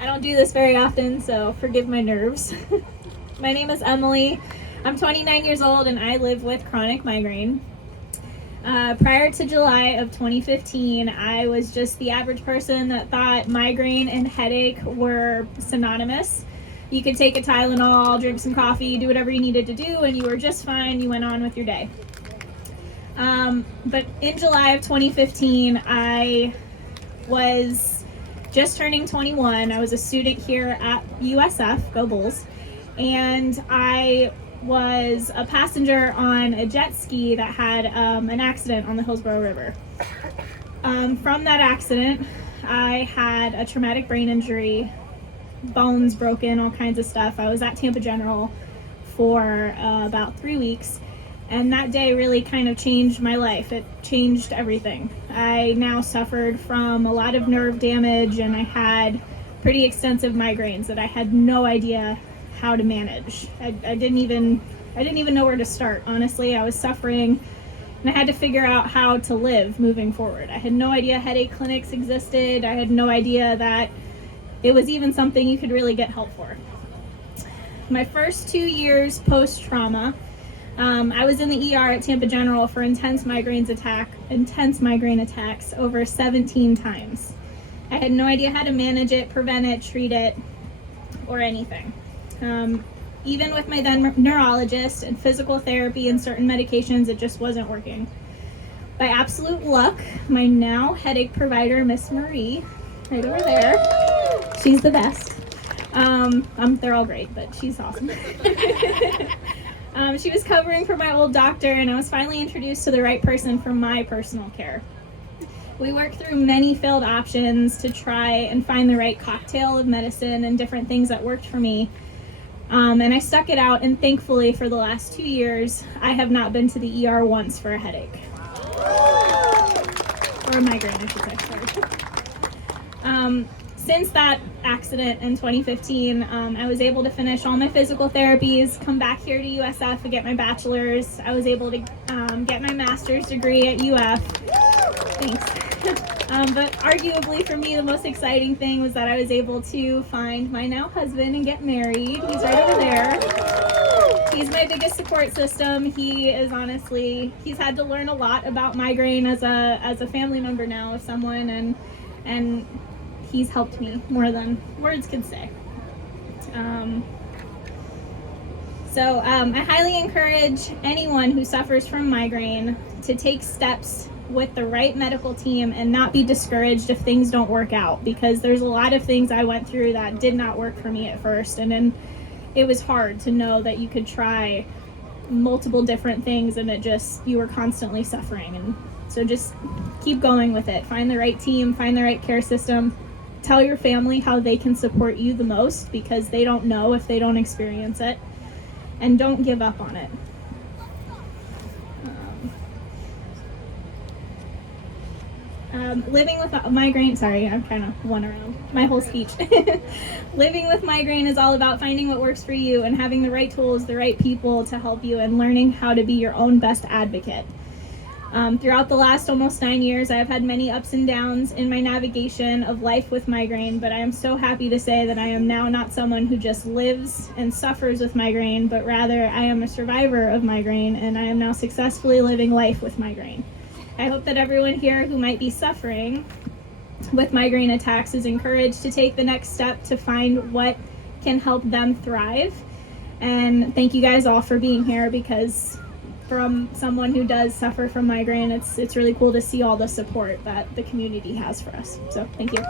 I don't do this very often, so forgive my nerves. My name is Emilie. I'm 29 years old and I live with chronic migraine. Prior to July of 2015, I was just the average person that thought migraine and headache were synonymous. You could take a Tylenol, drink some coffee, do whatever you needed to do, and you were just fine. You went on with your day. But in July of 2015, I was just turning 21. I was a student here at USF, go Bulls, and I was a passenger on a jet ski that had an accident on the Hillsborough River. From that accident, I had a traumatic brain injury, bones broken, all kinds of stuff. I was at Tampa General for about 3 weeks, and that day really kind of changed my life. It changed everything. I now suffered from a lot of nerve damage, and I had pretty extensive migraines that I had no idea how to manage. I didn't even know where to start. Honestly, I was suffering, and I had to figure out how to live moving forward. I had no idea headache clinics existed. I had no idea that it was even something you could really get help for. My first 2 years post-trauma, I was in the ER at Tampa General for intense migraine attacks over 17 times. I had no idea how to manage it, prevent it, treat it, or anything. Even with my then neurologist and physical therapy and certain medications, it just wasn't working. By absolute luck, my now headache provider, Miss Marie, right over there, she's the best. They're all great, but she's awesome. She was covering for my old doctor, and I was finally introduced to the right person for my personal care. We worked through many failed options to try and find the right cocktail of medicine and different things that worked for me. And I stuck it out, and thankfully for the last 2 years, I have not been to the ER once for a headache. Or a migraine, I should say, sorry. Since that accident in 2015, I was able to finish all my physical therapies, come back here to USF and get my bachelor's. I was able to get my master's degree at UF. Thanks. But arguably for me, the most exciting thing was that I was able to find my now husband and get married. He's right over there. He's my biggest support system. He is honestly, he's had to learn a lot about migraine as a family member now of someone, and he's helped me more than words could say. I highly encourage anyone who suffers from migraine to take steps with the right medical team and not be discouraged if things don't work out, because there's a lot of things I went through that did not work for me at first, and then it was hard to know that you could try multiple different things and you were constantly suffering. And so just keep going with it. Find the right team, find the right care system. Tell your family how they can support you the most, because they don't know if they don't experience it. And don't give up on it. Living with migraine, sorry, I'm kind of one around my whole speech. Living with migraine is all about finding what works for you and having the right tools, the right people to help you, and learning how to be your own best advocate. Throughout the last almost 9 years, I have had many ups and downs in my navigation of life with migraine, but I am so happy to say that I am now not someone who just lives and suffers with migraine, but rather I am a survivor of migraine, and I am now successfully living life with migraine. I hope that everyone here who might be suffering with migraine attacks is encouraged to take the next step to find what can help them thrive. And thank you guys all for being here, because from someone who does suffer from migraine, it's really cool to see all the support that the community has for us. So thank you.